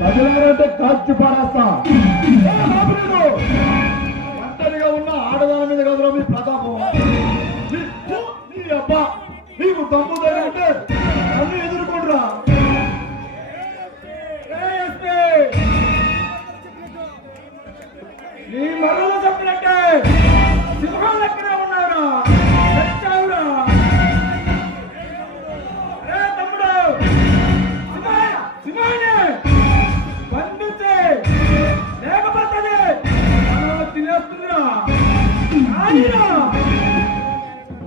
ప్రజలంటే కాల్చి పారేస్తా. ఒంటరిగా ఉన్న ఆడదాని మీద కదరా మీ ప్రతాపం. నీ అబ్బా నీకు దమ్ము ధైర్యంటే నన్ను ఎదుర్కొంటురా. నీ మరలో చెప్పినట్టే సింహాలు ఎక్కడే ఉన్నారా? చచ్చావురా తమ్ముడు. సింహాన్ని బంధించి లేకపోతే తినేస్తుందిరా.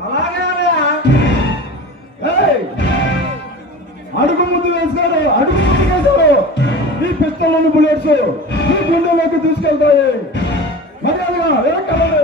అలాగే అడుగు ముందు వేసుకోడు, అడుగు ముందు వేసుకోడు. ఈ పిస్తలను బుల్లెట్స్ ఈ గుండెలోకి తీసుకెళ్తాయి. మర్యాదగా వెనకాలి.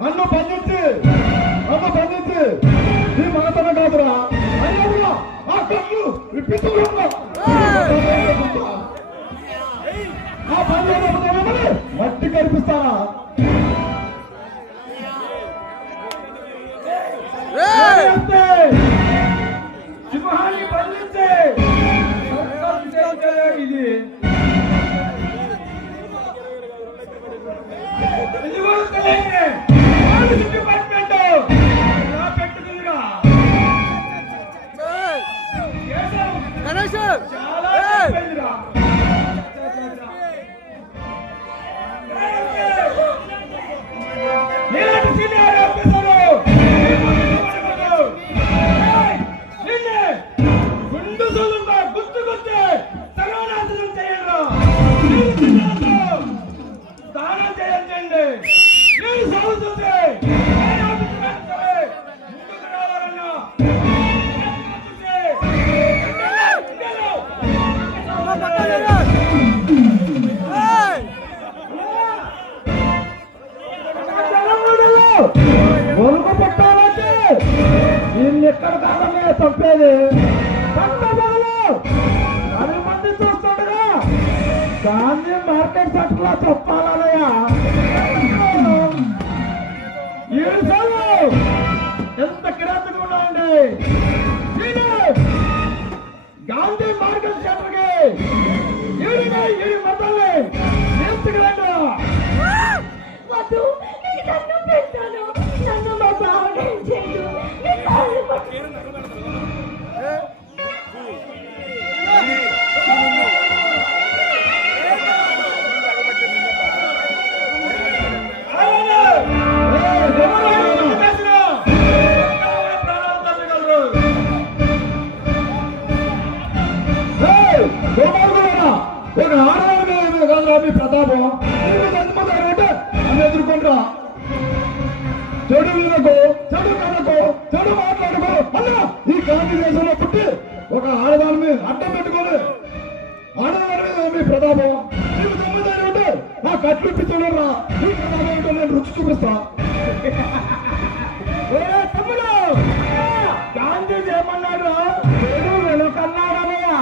నన్ను బంధించి నీ మాతన కాదురా. ఆ కళ్ళు ఆ పని మట్టి కనిపిస్తారా? సింహాన్ని బంధించి ఇది దానం చేయండి. ఒరుగు పెట్టాలంటే దీన్ని ఎక్కడ కాదనే తప్పేది. పది మంది చూస్తుండగా దాన్ని మార్కెట్ సెంటర్లో చెప్పాలన్నయ్యా. 7 సార్లు ఎంత కిరాతకుండా ఉండి గాంధీ మార్కెట్ సెంటర్కి ఈ మొదల్ని తీసుకురండి. ఒక ఆడవాడి మీద కాదురా మీ ప్రతాపం. నన్ను ఎదుర్కొంటా. చెడు వినకు, చెడు కనకు, చెడు మాట్లాడుకో అన్నా. ఈ గాంధీ దేశంలో పుట్టి ఒక ఆడదాని మీద అడ్డం పెట్టుకోలే. ఆడవాడి మీద మీ ప్రతాపం. నీకు తొమ్మిది ఉంటే నా కట్లు ఇప్పించలేరా. నీ ప్రతాపం ఏంటో నేను రుచి చూపిస్తా. తమ్ముడు గాంధీజీ ఏమన్నాడు? చెడు వెనుకన్నాడనయ్యా.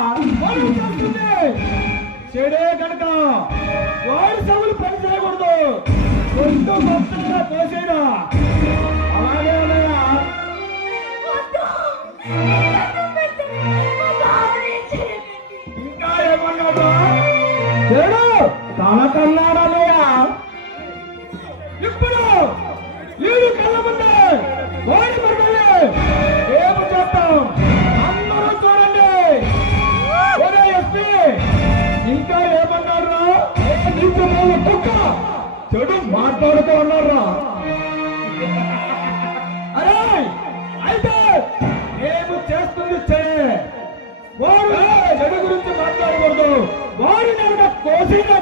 చెడే కనుక వాడి సభలు పని చేయకూడదు. కొంచెం మొత్తంగా పోసేయరా. అలాగే ఉన్నాయా? ఇంకా ఏమన్నాడు? చెడు తనకన్నాడనయ్యా. ఇప్పుడు వీడి కళ్ళ ముందే వాడి మరగలే ఏమి చేస్తాం అందరూ చూడండి. ఒరే ఎస్పీ ఇంకా ఏమన్నారా? కుక్క చెడు మాట్లాడుతూ ఉన్నారా? అరే అయితే మేము చేస్తుంది చెడే. వాడు చెడు గురించి మాట్లాడకూడదు. వాడు నేను కోసిన